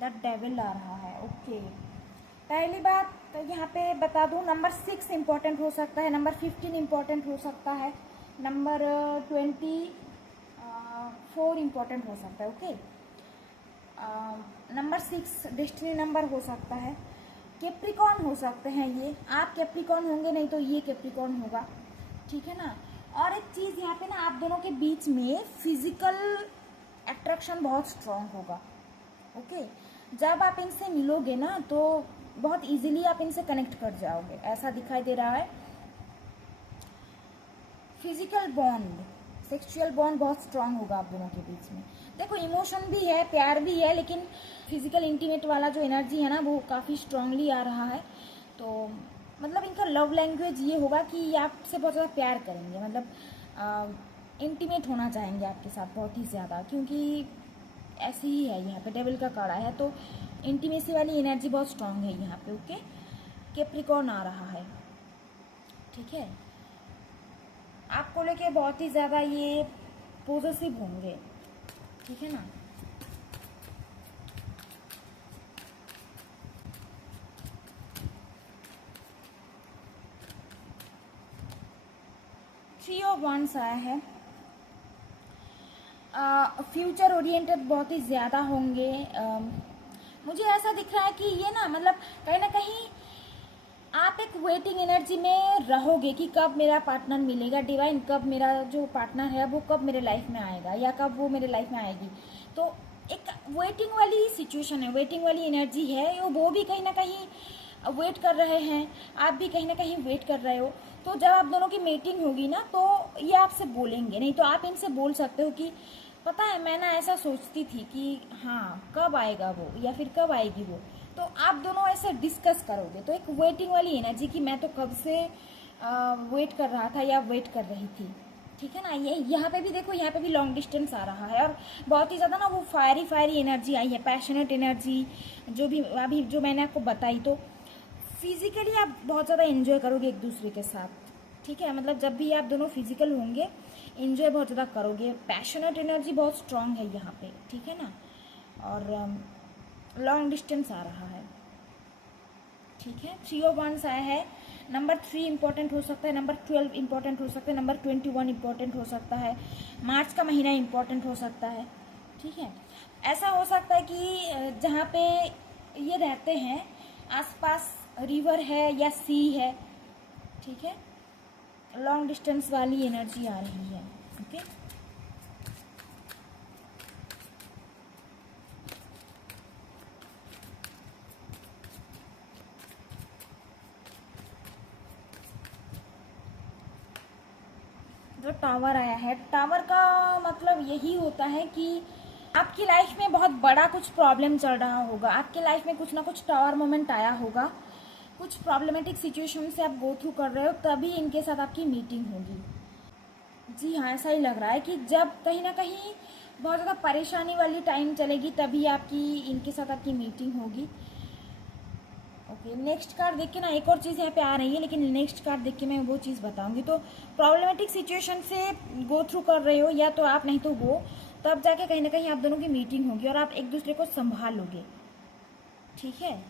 द डेविल आ रहा है। ओके, पहली बात तो यहाँ पे बता दूँ, नंबर 6 इम्पॉर्टेंट हो सकता है, नंबर 15 इम्पॉर्टेंट हो सकता है, नंबर 24 इम्पॉर्टेंट हो सकता है। ओके, नंबर 6 डेस्टिनी नंबर हो सकता है, कैप्रिकॉर्न हो सकते हैं, ये आप कैप्रिकॉर्न होंगे, नहीं तो ये कैप्रिकॉर्न होगा। ठीक है ना। और एक चीज़ यहाँ पे ना, आप दोनों के बीच में फिजिकल अट्रैक्शन बहुत स्ट्रांग होगा। ओके, जब आप इनसे मिलोगे ना तो बहुत इजीली आप इनसे कनेक्ट कर जाओगे, ऐसा दिखाई दे रहा है। फिजिकल बॉन्ड, सेक्सुअल बॉन्ड बहुत स्ट्रांग होगा आप दोनों के बीच में। देखो इमोशन भी है, प्यार भी है, लेकिन फिजिकल इंटीमेट वाला जो एनर्जी है ना वो काफ़ी स्ट्रांगली आ रहा है। तो मतलब इनका लव लैंग्वेज ये होगा कि ये आपसे बहुत ज़्यादा प्यार करेंगे, मतलब इंटीमेट होना चाहेंगे आपके साथ बहुत ही ज़्यादा, क्योंकि ऐसे ही है यहाँ पे डेविल का कार्ड है, तो इंटीमेसी वाली एनर्जी बहुत स्ट्रांग है यहाँ पे। ओके, कैप्रिकॉर्न आ रहा है। ठीक है, आपको लेके बहुत ही ज़्यादा ये पॉजिटिव होंगे। ठीक है ना। थ्री ऑफ वंस आया है। फ्यूचर ओरिएंटेड बहुत ही ज़्यादा होंगे। मुझे ऐसा दिख रहा है कि ये ना मतलब कहीं ना कहीं आप एक वेटिंग एनर्जी में रहोगे कि कब मेरा पार्टनर मिलेगा डिवाइन, कब मेरा जो पार्टनर है वो कब मेरे लाइफ में आएगा या कब वो मेरे लाइफ में आएगी। तो एक वेटिंग वाली सिचुएशन है, वेटिंग वाली एनर्जी है, वो भी कहीं ना कहीं वेट कर रहे हैं, आप भी कहीं ना कहीं वेट कर रहे हो। तो जब आप दोनों की मीटिंग होगी ना तो ये आपसे बोलेंगे, नहीं तो आप इनसे बोल सकते हो कि पता है मैं ना ऐसा सोचती थी कि हाँ कब आएगा वो या फिर कब आएगी वो। तो आप दोनों ऐसे डिस्कस करोगे, तो एक वेटिंग वाली एनर्जी कि मैं तो कब से वेट कर रहा था या वेट कर रही थी। ठीक है ना। ये यहाँ पे भी देखो, यहाँ पे भी लॉन्ग डिस्टेंस आ रहा है और बहुत ही ज़्यादा ना वो फायरी एनर्जी आई है, पैशनेट एनर्जी जो भी अभी जो मैंने आपको बताई। तो फिजिकली आप बहुत ज़्यादा एंजॉय करोगे एक दूसरे के साथ। ठीक है, मतलब जब भी आप दोनों फिजिकल होंगे एंजॉय बहुत ज़्यादा करोगे, पैशनेट एनर्जी बहुत स्ट्रांग है यहाँ पे। ठीक है ना। और लॉन्ग डिस्टेंस आ रहा है। ठीक है, 3 ऑफ वंस आया है। नंबर 3 इंपॉर्टेंट हो सकता है, नंबर 12 इंपॉर्टेंट हो सकता है, नंबर 21 इंपॉर्टेंट हो सकता है, मार्च का महीना इंपॉर्टेंट हो सकता है। ठीक है, ऐसा हो सकता है कि जहाँ पे ये रहते हैं आसपास रिवर है या सी है। ठीक है, लॉन्ग डिस्टेंस वाली एनर्जी आ रही है। ओके, जो टावर आया है, टावर का मतलब यही होता है कि आपकी लाइफ में बहुत बड़ा कुछ प्रॉब्लम चल रहा होगा, आपके लाइफ में कुछ ना कुछ टावर मोमेंट आया होगा, कुछ प्रॉब्लमेटिक सिचुएशन से आप गो थ्रू कर रहे हो, तभी इनके साथ आपकी मीटिंग होगी। जी हाँ, ऐसा ही लग रहा है कि जब कहीं ना कहीं बहुत ज़्यादा परेशानी वाली टाइम चलेगी तभी आपकी इनके साथ आपकी मीटिंग होगी। ओके, नेक्स्ट कार्ड देख के ना एक और चीज़ यहाँ पे आ रही है, लेकिन नेक्स्ट कार्ड देख के मैं वो चीज़ बताऊंगी। तो प्रॉब्लमेटिक सिचुएशन से गो थ्रू कर रहे हो या तो आप, नहीं तो वो, तब जाके कहीं ना कहीं आप दोनों की मीटिंग होगी और आप एक दूसरे को संभालोगे। ठीक है,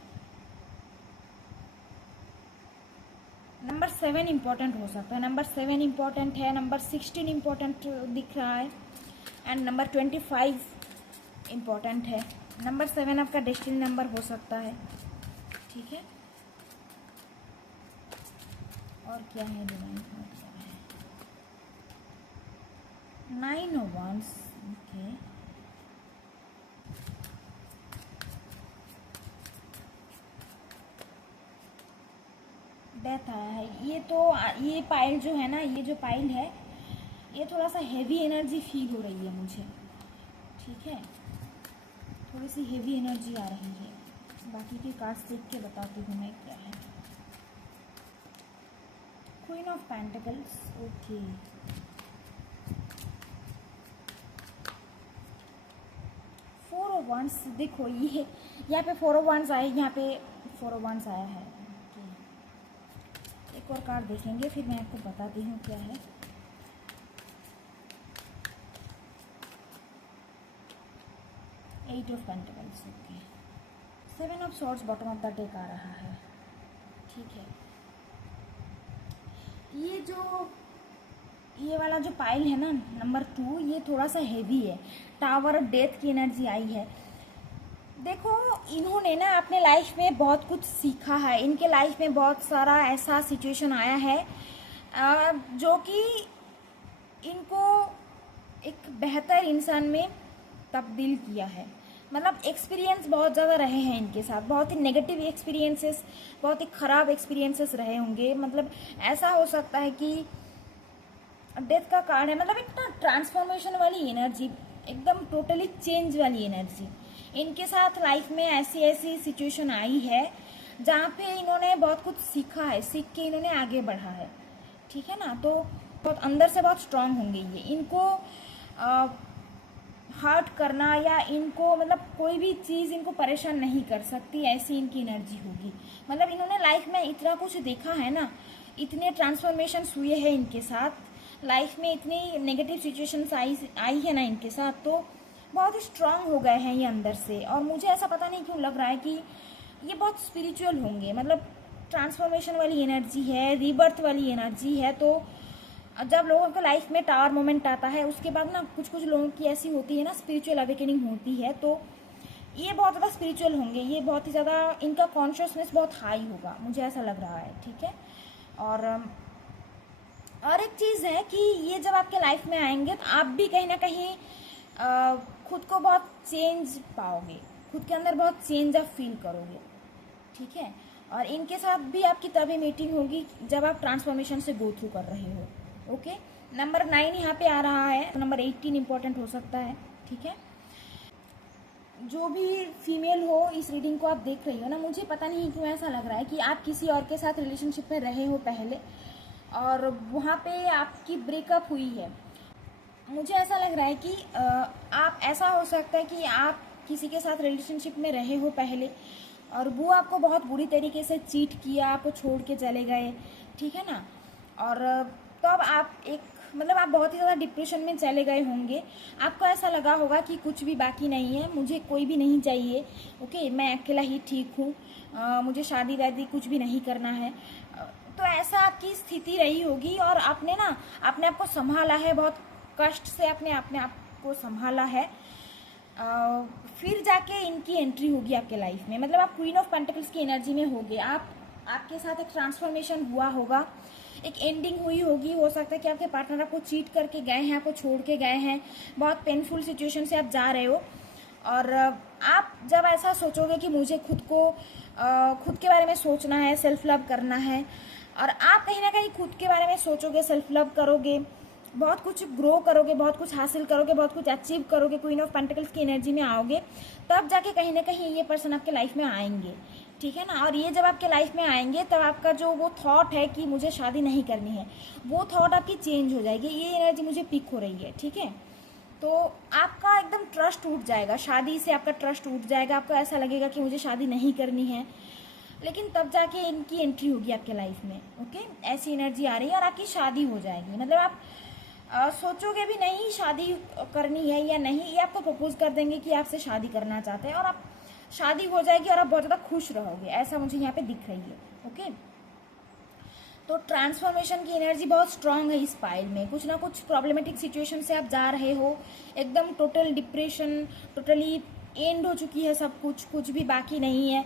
नंबर 7 इंपॉर्टेंट हो सकता है, नंबर 7 इंपॉर्टेंट है, नंबर 16 इंपॉर्टेंट दिख रहा है, एंड नंबर 25 इम्पॉर्टेंट है। नंबर 7 आपका डेस्टिनी नंबर हो सकता है, ठीक है। और क्या है डिवाइन, क्या है 9 ऑफ वांड्स, ओके। डेथ आया है। ये तो ये पाइल जो है ना, ये जो पाइल है ये थोड़ा सा हेवी एनर्जी फील हो रही है मुझे, ठीक है। थोड़ी सी हेवी एनर्जी आ रही है। बाकी के कार्ड्स देख के बताती हूँ मैं क्या है। Queen of pentacles, okay. Four of wands, देखो ये यहाँ पे 4 ऑफ वांड्स आए, यहाँ पे 4 ऑफ वांड्स आया है। एक और कार्ड देखेंगे फिर मैं आपको बताती हूँ क्या है। Eight of pentacles, okay. 7 of swords bottom of the deck आ रहा है, ठीक है। ये वाला जो पाइल है ना नंबर 2, ये थोड़ा सा हेवी है। टावर डेथ की एनर्जी आई है। देखो इन्होंने ना अपने लाइफ में बहुत कुछ सीखा है। इनके लाइफ में बहुत सारा ऐसा सिचुएशन आया है जो कि इनको एक बेहतर इंसान में तब्दील किया है। मतलब एक्सपीरियंस बहुत ज़्यादा रहे हैं इनके साथ, बहुत ही नेगेटिव एक्सपीरियंसेस, बहुत ही ख़राब एक्सपीरियंसेस रहे होंगे। मतलब ऐसा हो सकता है कि डेथ का कार्ड है, मतलब एक ना ट्रांसफॉर्मेशन वाली एनर्जी, एकदम टोटली चेंज वाली एनर्जी। इनके साथ लाइफ में ऐसी ऐसी सिचुएशन आई है जहाँ पे इन्होंने बहुत कुछ सीखा है, सीख के इन्होंने आगे बढ़ा है, ठीक है ना। तो बहुत अंदर से बहुत स्ट्रांग होंगे ये। इनको हर्ट करना या इनको मतलब कोई भी चीज़ इनको परेशान नहीं कर सकती, ऐसी इनकी एनर्जी होगी। मतलब इन्होंने लाइफ में इतना कुछ देखा है ना, इतने ट्रांसफॉर्मेशंस हुए हैं इनके साथ लाइफ में, इतनी नेगेटिव सिचुएशंस आई है ना इनके साथ, तो बहुत स्ट्रांग हो गए हैं ये अंदर से। और मुझे ऐसा पता नहीं क्यों लग रहा है कि ये बहुत स्पिरिचुअल होंगे। मतलब ट्रांसफॉर्मेशन वाली एनर्जी है, रीबर्थ वाली एनर्जी है। तो जब लोगों के लाइफ में टावर मोमेंट आता है उसके बाद ना कुछ कुछ लोगों की ऐसी होती है ना, स्पिरिचुअल अवेकनिंग होती है। तो ये बहुत ज़्यादा स्पिरिचुअल होंगे, ये बहुत ही ज़्यादा, इनका कॉन्शियसनेस बहुत हाई होगा, मुझे ऐसा लग रहा है, ठीक है। और एक चीज़ है कि ये जब आपके लाइफ में आएंगे तो आप भी कहीं ना कहीं खुद को बहुत चेंज पाओगे, खुद के अंदर बहुत चेंज आप फील करोगे, ठीक है। और इनके साथ भी आपकी तभी मीटिंग होगी जब आप ट्रांसफॉर्मेशन से गो थ्रू कर रहे हो, ओके। नंबर 9 यहाँ पे आ रहा है, नंबर 18 इम्पोर्टेंट हो सकता है, ठीक है। जो भी फीमेल हो इस रीडिंग को आप देख रही हो ना, मुझे पता नहीं क्यों ऐसा लग रहा है कि आप किसी और के साथ रिलेशनशिप में रहे हो पहले और वहाँ पे आपकी ब्रेकअप हुई है। मुझे ऐसा लग रहा है कि आप, ऐसा हो सकता है कि आप किसी के साथ रिलेशनशिप में रहे हो पहले और वो आपको बहुत बुरी तरीके से चीट किया, आपको छोड़ के चले गए, ठीक है ना। और तब आप मतलब आप बहुत ही ज़्यादा डिप्रेशन में चले गए होंगे। आपको ऐसा लगा होगा कि कुछ भी बाकी नहीं है, मुझे कोई भी नहीं चाहिए, ओके, मैं अकेला ही ठीक हूँ, मुझे शादी वादी कुछ भी नहीं करना है। तो ऐसा आपकी स्थिति रही होगी और आपने ना अपने आप को संभाला है, बहुत कष्ट से अपने आप को संभाला है। फिर जाके इनकी एंट्री होगी आपके लाइफ में। मतलब आप क्वीन ऑफ पेंटिकल्स की एनर्जी में होगे, आपके साथ एक ट्रांसफॉर्मेशन हुआ होगा, एक एंडिंग हुई होगी। हो सकता है कि आपके पार्टनर आपको चीट करके गए हैं, आपको छोड़ के गए हैं, बहुत पेनफुल सिचुएशन से आप जा रहे हो। और आप जब ऐसा सोचोगे कि मुझे खुद के बारे में सोचना है, सेल्फ लव करना है, और आप कहीं ना कहीं खुद के बारे में सोचोगे, सेल्फ लव करोगे, बहुत कुछ ग्रो करोगे, बहुत कुछ हासिल करोगे, बहुत कुछ अचीव करोगे, क्वीन ऑफ पेंटिकल्स की एनर्जी में आओगे, तब जाके कहीं ना कहीं ये पर्सन आपके लाइफ में आएंगे, ठीक है ना। और ये जब आपके लाइफ में आएंगे तब आपका जो वो थॉट है कि मुझे शादी नहीं करनी है, वो थॉट आपकी चेंज हो जाएगी। ये एनर्जी मुझे पिक हो रही है, ठीक है। तो आपका एकदम ट्रस्ट उठ जाएगा, शादी से आपका ट्रस्ट उठ जाएगा। आपको ऐसा लगेगा कि मुझे शादी नहीं करनी है, लेकिन तब जाके इनकी एंट्री होगी आपके लाइफ में, ओके। ऐसी एनर्जी आ रही है और आपकी शादी हो जाएगी। मतलब आप सोचोगे भी नहीं शादी करनी है या नहीं, ये आपको प्रपोज कर देंगे कि आपसे शादी करना चाहते हैं और आप शादी हो जाएगी और आप बहुत ज़्यादा खुश रहोगे, ऐसा मुझे यहाँ पे दिख रही है, ओके। तो ट्रांसफॉर्मेशन की एनर्जी बहुत स्ट्रांग है इस पाइल में। कुछ ना कुछ प्रॉब्लमेटिक सिचुएशन से आप जा रहे हो, एकदम टोटल डिप्रेशन, टोटली एंड हो चुकी है सब कुछ, कुछ भी बाकी नहीं है।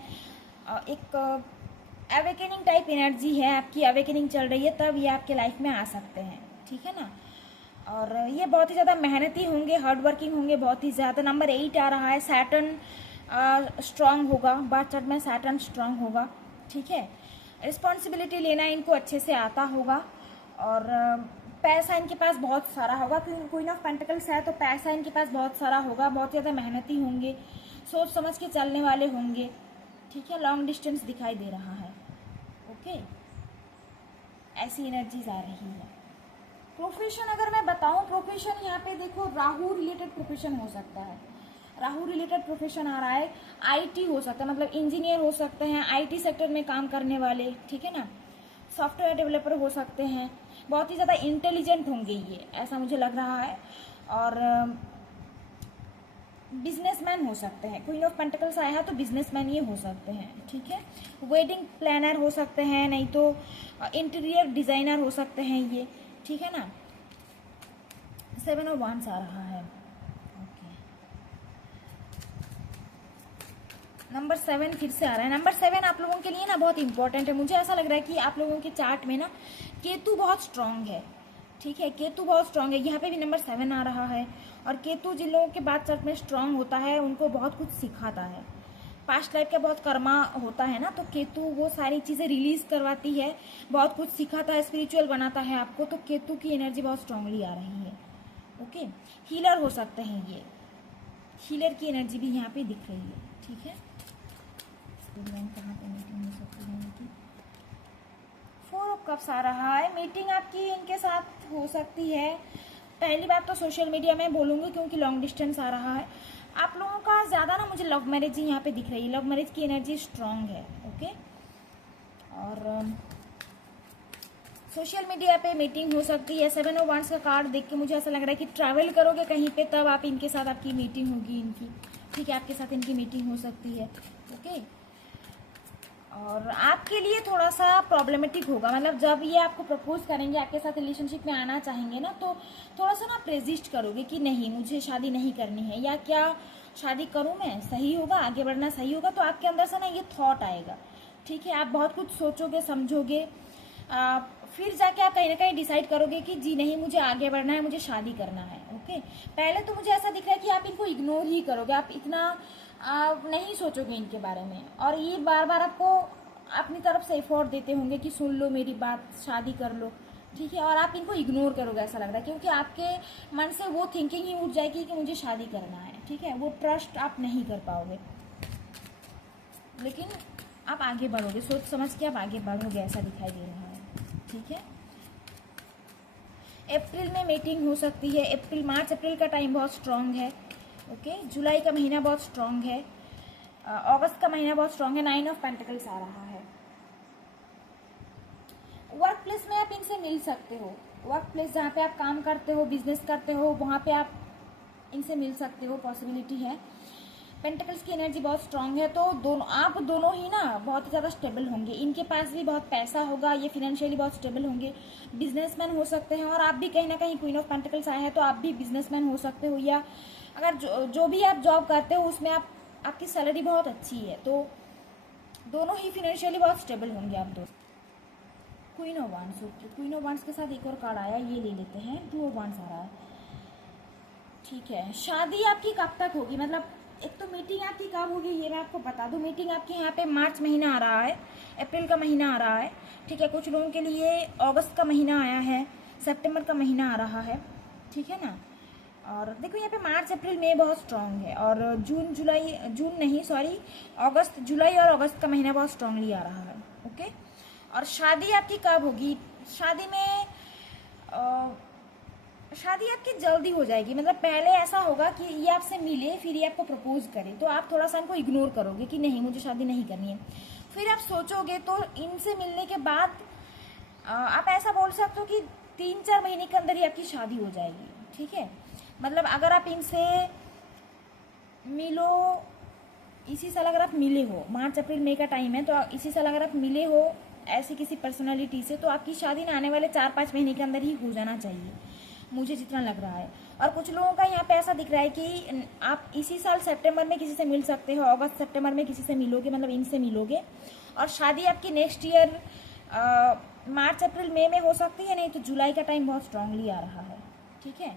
एक अवेकनिंग टाइप एनर्जी है आपकी, अवेकनिंग चल रही है, तब ये आपके लाइफ में आ सकते हैं, ठीक है ना। और ये बहुत ही ज़्यादा मेहनती होंगे, हार्ड वर्किंग होंगे बहुत ही ज़्यादा। नंबर 8 आ रहा है, सैटर्न स्ट्रांग होगा, बात चार्ट में सैटर्न स्ट्रांग होगा, ठीक है। रिस्पॉन्सिबिलिटी लेना इनको अच्छे से आता होगा, और पैसा इनके पास बहुत सारा होगा, क्योंकि क्वीन ऑफ पेंटिकल्स है तो पैसा इनके पास बहुत सारा होगा, बहुत ज़्यादा मेहनती होंगे, सोच समझ के चलने वाले होंगे, ठीक है। लॉन्ग डिस्टेंस दिखाई दे रहा है, ओके, ऐसी एनर्जीज आ रही है। प्रोफेशन अगर मैं बताऊं, प्रोफेशन यहाँ पे देखो राहु रिलेटेड प्रोफेशन हो सकता है, राहु रिलेटेड प्रोफेशन आ रहा है। आईटी हो सकता है, मतलब इंजीनियर हो सकते हैं, आईटी सेक्टर में काम करने वाले, ठीक है ना। सॉफ्टवेयर डेवलपर हो सकते हैं, बहुत ही ज़्यादा इंटेलिजेंट होंगे ये, ऐसा मुझे लग रहा है। और बिजनेसमैन हो सकते हैं, क्वीन ऑफ पेंटिकल्स आया है तो बिजनेसमैन ये हो सकते हैं, ठीक है। वेडिंग प्लानर हो सकते हैं, नहीं तो इंटीरियर डिज़ाइनर हो सकते हैं ये, ठीक है ना। 7 ऑफ वांड्स आ रहा है, ओके। नंबर 7 फिर से आ रहा है। नंबर 7 आप लोगों के लिए ना बहुत इंपॉर्टेंट है। मुझे ऐसा लग रहा है कि आप लोगों के चार्ट में ना केतु बहुत स्ट्रांग है, ठीक है, केतु बहुत स्ट्रांग है। यहाँ पे भी नंबर 7 आ रहा है, और केतु जिन लोगों के बाद चार्ट में स्ट्रांग होता है उनको बहुत कुछ सिखाता है, पास्ट लाइफ का बहुत कर्मा होता है ना, तो केतु वो सारी चीज़ें रिलीज करवाती है, बहुत कुछ सिखाता है, स्पिरिचुअल बनाता है आपको, तो केतु की एनर्जी बहुत स्ट्रांगली आ रही है, ओके। हीलर हो सकते हैं ये, हीलर की एनर्जी भी यहाँ पे दिख रही है, ठीक है। कहाँ पे मीटिंग हो सकती है इनकी? 4 ऑफ कप्स आ रहा है। मीटिंग आपकी इनके साथ हो सकती है। पहली बात तो सोशल मीडिया में बोलूँगी, क्योंकि लॉन्ग डिस्टेंस आ रहा है। आप लोगों का ज़्यादा ना मुझे लव मैरिज ही यहाँ पे दिख रही है, लव मैरिज की एनर्जी स्ट्रांग है, ओके। और सोशल मीडिया पे मीटिंग हो सकती है। 7 ऑफ वांड्स का कार्ड देख के मुझे ऐसा लग रहा है कि ट्रैवल करोगे कहीं पे, तब आप इनके साथ आपकी मीटिंग होगी इनकी, ठीक है, आपके साथ इनकी मीटिंग हो सकती है, ओके। और आपके लिए थोड़ा सा प्रॉब्लमेटिक होगा, मतलब जब ये आपको प्रपोज करेंगे, आपके साथ रिलेशनशिप में आना चाहेंगे ना, तो थोड़ा सा ना रेजिस्ट करोगे कि नहीं मुझे शादी नहीं करनी है, या क्या शादी करूं मैं, सही होगा, आगे बढ़ना सही होगा, तो आपके अंदर से ना ये थॉट आएगा, ठीक है। आप बहुत कुछ सोचोगे, समझोगे, फिर जाके आप कहीं ना कहीं डिसाइड करोगे कि जी नहीं मुझे आगे बढ़ना है, मुझे शादी करना है, ओके। पहले तो मुझे ऐसा दिख रहा है कि आप इनको इग्नोर ही करोगे, आप इतना नहीं सोचोगे इनके बारे में, और ये बार बार आपको अपनी तरफ से एफर्ट देते होंगे कि सुन लो मेरी बात, शादी कर लो, ठीक है। और आप इनको इग्नोर करोगे ऐसा लग रहा है, क्योंकि आपके मन से वो थिंकिंग ही उठ जाएगी कि मुझे शादी करना है, ठीक है। वो ट्रस्ट आप नहीं कर पाओगे, लेकिन आप आगे बढ़ोगे, सोच समझ के आप आगे बढ़ोगे, ऐसा दिखाई दे रहा है, ठीक है। अप्रैल में मीटिंग हो सकती है। अप्रैल, मार्च अप्रैल का टाइम बहुत स्ट्रांग है, ओके। जुलाई का महीना बहुत स्ट्रांग है, अगस्त का महीना बहुत स्ट्रांग है। 9 ऑफ पेंटिकल्स आ रहा है। वर्क प्लेस में आप इनसे मिल सकते हो, वर्क प्लेस जहाँ पे आप काम करते हो, बिजनेस करते हो, वहाँ पे आप इनसे मिल सकते हो, पॉसिबिलिटी है। पेंटिकल्स की एनर्जी बहुत स्ट्रांग है, तो आप दोनों ही ना बहुत ही ज़्यादा स्टेबल होंगे। इनके पास भी बहुत पैसा होगा, ये फिनेंशियली बहुत स्टेबल होंगे, बिजनेसमैन हो सकते हैं। और आप भी कहीं ना कहीं क्वीन ऑफ पेंटिकल्स आए हैं, तो आप भी बिजनेसमैन हो सकते हो, या अगर जो भी आप जॉब करते हो उसमें आपकी सैलरी बहुत अच्छी है, तो दोनों ही फिनेंशियली बहुत स्टेबल होंगे आप दोनों। Queen of wands, okay. Queen of wands के साथ एक और कार्ड आया, ये ले लेते हैं। 2 ऑफ वांड्स आ रहा है, ठीक है। शादी आपकी कब तक होगी, मतलब एक तो मीटिंग आपकी कब होगी ये मैं आपको बता दूं। मीटिंग आपके यहाँ पे मार्च महीना आ रहा है, अप्रैल का महीना आ रहा है, ठीक है। कुछ लोगों के लिए अगस्त का महीना आया है, सितंबर का महीना आ रहा है, ठीक है ना। और देखो यहाँ पे मार्च अप्रैल मई बहुत स्ट्रांग है, और अगस्त, जुलाई और अगस्त का महीना बहुत स्ट्रांगली आ रहा है, ओके। और शादी आपकी कब होगी, शादी आपकी जल्दी हो जाएगी। मतलब पहले ऐसा होगा कि ये आपसे मिले, फिर ये आपको प्रपोज करे, तो आप थोड़ा सा इनको इग्नोर करोगे कि नहीं मुझे शादी नहीं करनी है। फिर आप सोचोगे, तो इनसे मिलने के बाद आप ऐसा बोल सकते हो कि 3-4 महीने के अंदर ही आपकी शादी हो जाएगी, ठीक है। मतलब अगर आप इनसे मिलो, इसी साल अगर आप मिले हो, मार्च अप्रैल मई का टाइम है, तो इसी साल अगर आप मिले हो ऐसी किसी पर्सनालिटी से, तो आपकी शादी ना आने वाले 4-5 महीने के अंदर ही हो जाना चाहिए, मुझे जितना लग रहा है। और कुछ लोगों का यहाँ पे ऐसा दिख रहा है कि आप इसी साल सितंबर में किसी से मिल सकते हो, अगस्त सितंबर में किसी से मिलोगे, मतलब इनसे मिलोगे, और शादी आपकी नेक्स्ट ईयर मार्च अप्रैल मई में हो सकती है, नहीं तो जुलाई का टाइम बहुत स्ट्रांगली आ रहा है। ठीक है,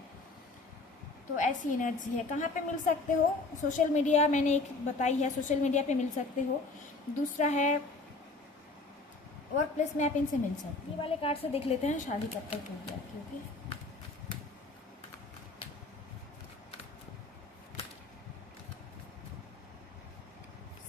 तो ऐसी एनर्जी है। कहाँ पे मिल सकते हो? सोशल मीडिया मैंने एक बताई है, सोशल मीडिया पे मिल सकते हो। दूसरा है वर्क प्लेस में आप इनसे मिल सकते हो। ये वाले कार्ड से देख लेते हैं शादी कब तक होगी आपकी। ओके,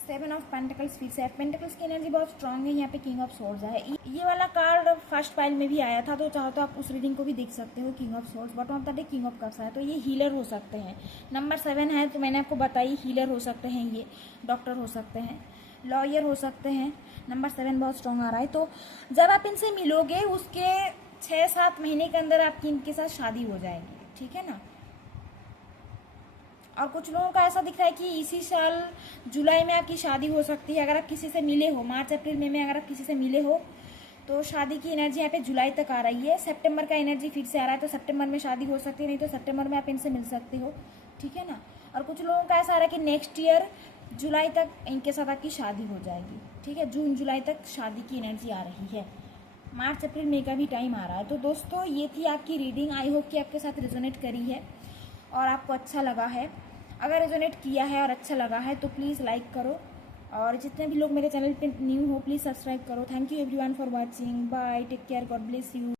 7 ऑफ पेंटिकल्स, फिर से पेंटिकल्स की एनर्जी बहुत स्ट्रांग है। यहाँ पे किंग ऑफ सोर्ड्स है। ये वाला कार्ड फर्स्ट पाइल में भी आया था, तो चाहो तो आप उस रीडिंग को भी देख सकते हो। King of swords, bottom of the day king of cups है, तो ये हीलर हो सकते हैं। नंबर 7 है, तो मैंने आपको बताई हीलर हो सकते हैं, ये डॉक्टर हो सकते हैं, लॉयर हो सकते हैं। नंबर 7 बहुत स्ट्रांग आ रहा है। तो जब आप इनसे मिलोगे उसके 6-7 महीने के अंदर आपकी इनके साथ शादी हो जाएगी। ठीक है ना। और कुछ लोगों का ऐसा दिख रहा है कि इसी साल जुलाई में आपकी शादी हो सकती है। अगर आप किसी से मिले हो मार्च अप्रैल मई में, अगर आप किसी से मिले हो तो शादी की एनर्जी यहाँ पे जुलाई तक आ रही है। सितंबर का एनर्जी फिर से आ रहा है, तो सितंबर में शादी हो सकती है, नहीं तो सितंबर में आप इनसे मिल सकते हो। ठीक है ना। और कुछ लोगों का ऐसा आ रहा है कि नेक्स्ट ईयर जुलाई तक इनके साथ आपकी शादी हो जाएगी। ठीक है, जून जुलाई तक शादी की एनर्जी आ रही है। मार्च अप्रैल मई का भी टाइम आ रहा है। तो दोस्तों ये थी आपकी रीडिंग। आई होप कि आपके साथ रेजोनेट करी है और आपको अच्छा लगा है। अगर रेजोनेट किया है और अच्छा लगा है तो प्लीज़ लाइक करो, और जितने भी लोग मेरे चैनल पे न्यू हो प्लीज़ सब्सक्राइब करो। Thank you everyone for watching. Bye, take care, God bless you.